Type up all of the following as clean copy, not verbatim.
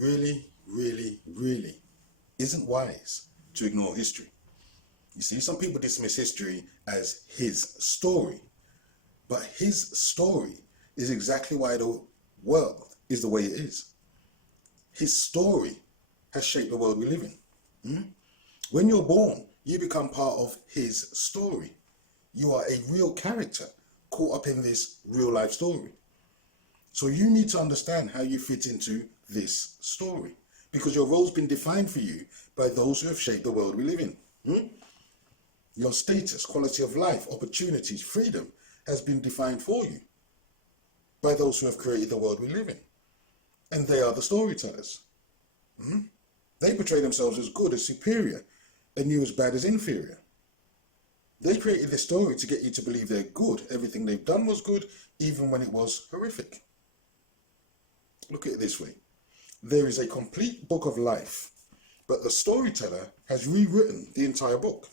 really, really, really isn't wise to ignore history. You see, some people dismiss history as his story, but his story is exactly why the world is the way it is. His story has shaped the world we live in. When you're born, you become part of his story. You are a real character caught up in this real life story. So you need to understand how you fit into this story, because your role's been defined for you by those who have shaped the world we live in. Your status, quality of life, opportunities, freedom has been defined for you by those who have created the world we live in. And they are the storytellers. They portray themselves as good, as superior, and you as bad, as inferior. They created this story to get you to believe they're good. Everything they've done was good, even when it was horrific. Look at it this way. There is a complete book of life, but the storyteller has rewritten the entire book.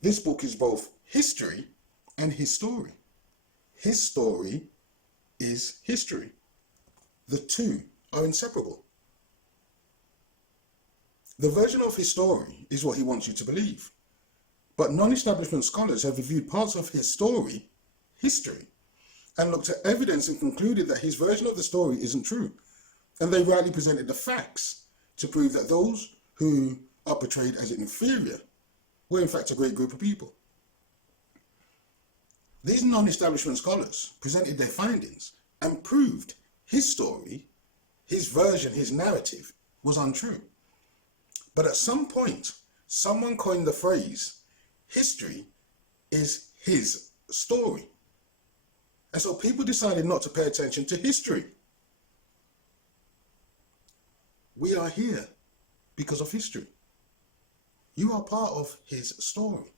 This book is both history and his story. His story is history. The two are inseparable. The version of his story is what he wants you to believe. But non-establishment scholars have reviewed parts of his story, history, and looked at evidence and concluded that his version of the story isn't true. And they rightly presented the facts to prove that those who are portrayed as inferior were in fact a great group of people. These non-establishment scholars presented their findings and proved his story, his version, his narrative was untrue. But at some point, someone coined the phrase, history is his story. And so people decided not to pay attention to history. We are here because of history. You are part of his story.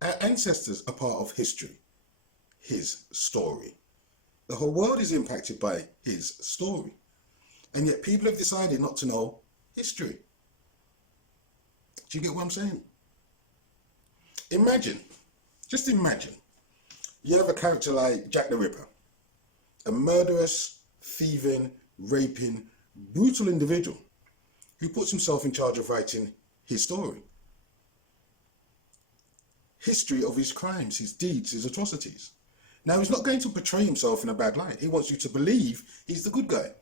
Our ancestors are part of history, his story. The whole world is impacted by his story. And yet people have decided not to know history. Do you get what I'm saying? Imagine, just imagine, you have a character like Jack the Ripper, a murderous, thieving, raping, brutal individual who puts himself in charge of writing his story. History of his crimes, his deeds, his atrocities. Now, he's not going to portray himself in a bad light. He wants you to believe he's the good guy,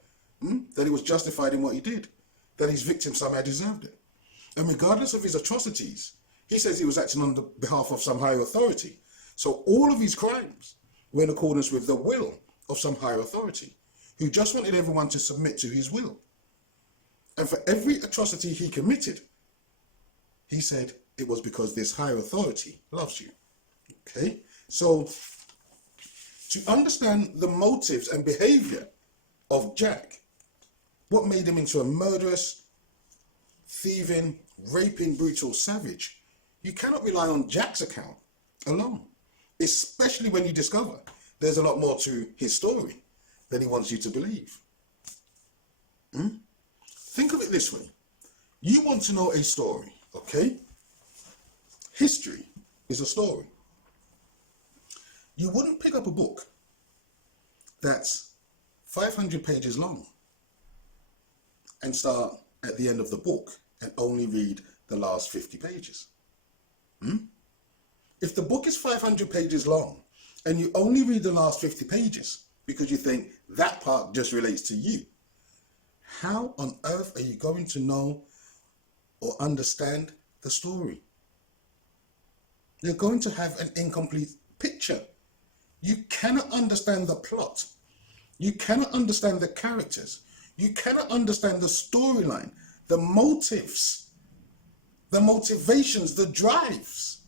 that he was justified in what he did, that his victim somehow deserved it. And regardless of his atrocities, he says he was acting on the behalf of some higher authority. So all of his crimes were in accordance with the will of some higher authority, who just wanted everyone to submit to his will. And for every atrocity he committed, he said it was because this higher authority loves you. Okay? So to understand the motives and behavior of Jack, what made him into a murderous, thieving, raping, brutal savage, you cannot rely on Jack's account alone, especially when you discover there's a lot more to his story than he wants you to believe. Think of it this way. You want to know a story, okay? History is a story. You wouldn't pick up a book that's 500 pages long and start at the end of the book and only read the last 50 pages. If the book is 500 pages long and you only read the last 50 pages because you think that part just relates to you, how on earth are you going to know or understand the story? You're going to have an incomplete picture. You cannot understand the plot. You cannot understand the characters. You cannot understand the storyline, the motives, the motivations, the drives.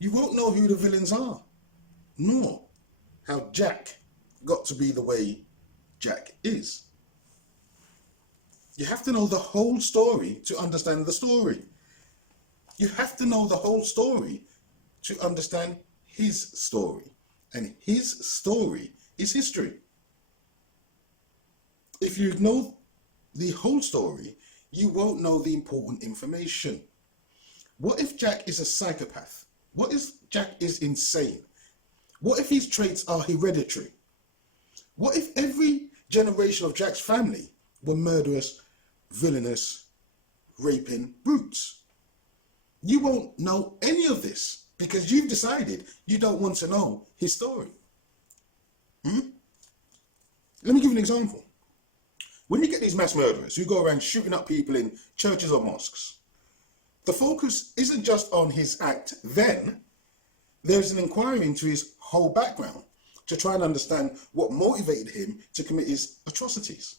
You won't know who the villains are, nor how Jack got to be the way Jack is. You have to know the whole story to understand the story. You have to know the whole story to understand his story. And his story is history. If you know the whole story, you won't know the important information. What if Jack is a psychopath? What if Jack is insane? What if his traits are hereditary? What if every generation of Jack's family were murderous, villainous, raping brutes? You won't know any of this because you've decided you don't want to know his story. Let me give you an example. When you get these mass murderers who go around shooting up people in churches or mosques, the focus isn't just on his act then. There's an inquiry into his whole background to try and understand what motivated him to commit his atrocities.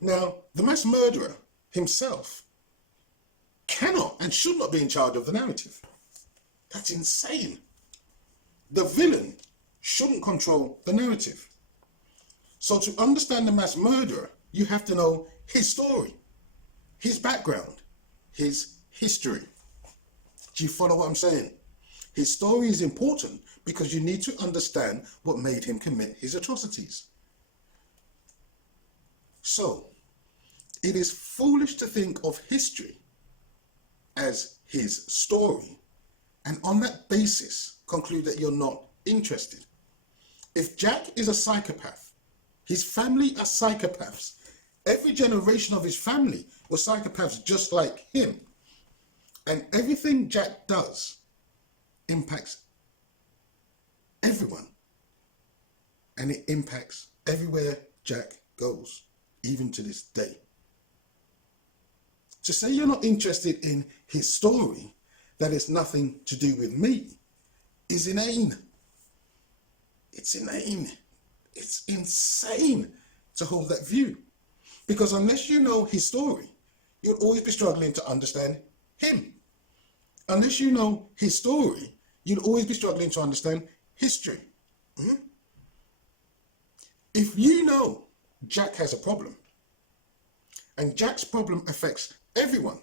Now, the mass murderer himself cannot and should not be in charge of the narrative. That's insane. The villain shouldn't control the narrative. So to understand the mass murderer, you have to know his story, his background, his history. Do you follow what I'm saying? His story is important because you need to understand what made him commit his atrocities. So, it is foolish to think of history as his story and on that basis conclude that you're not interested. If Jack is a psychopath, his family are psychopaths. Every generation of his family were psychopaths just like him. And everything Jack does impacts everyone. And it impacts everywhere Jack goes, even to this day. To say you're not interested in his story, that it's nothing to do with me, is inane. It's inane. It's insane to hold that view. Because unless you know his story, you'll always be struggling to understand him. Unless you know his story, you'll always be struggling to understand history. If you know Jack has a problem, and Jack's problem affects everyone,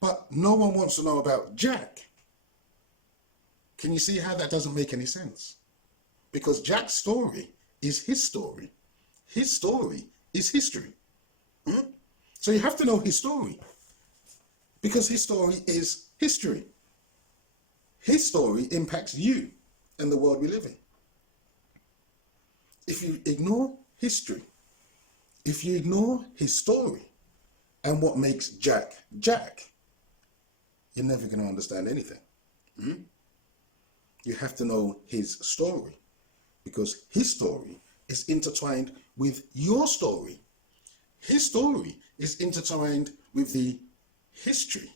but no one wants to know about Jack, can you see how that doesn't make any sense? Because Jack's story is his story. His story is history. So you have to know his story, because his story is history. His story impacts you and the world we live in. If you ignore history, if you ignore his story and what makes Jack Jack, you're never going to understand anything. You have to know his story, because his story is intertwined with your story. His story is intertwined with the history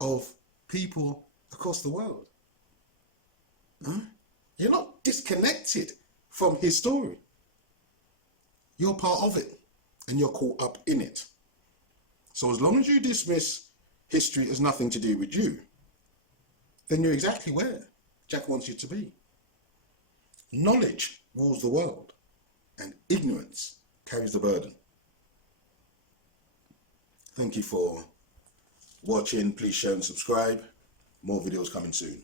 of people across the world. You're not disconnected from his story. You're part of it and you're caught up in it. So as long as you dismiss history as nothing to do with you, then you're exactly where Jack wants you to be. Knowledge rules the world and ignorance carries the burden. Thank you for watching. Please share and subscribe. More videos coming soon.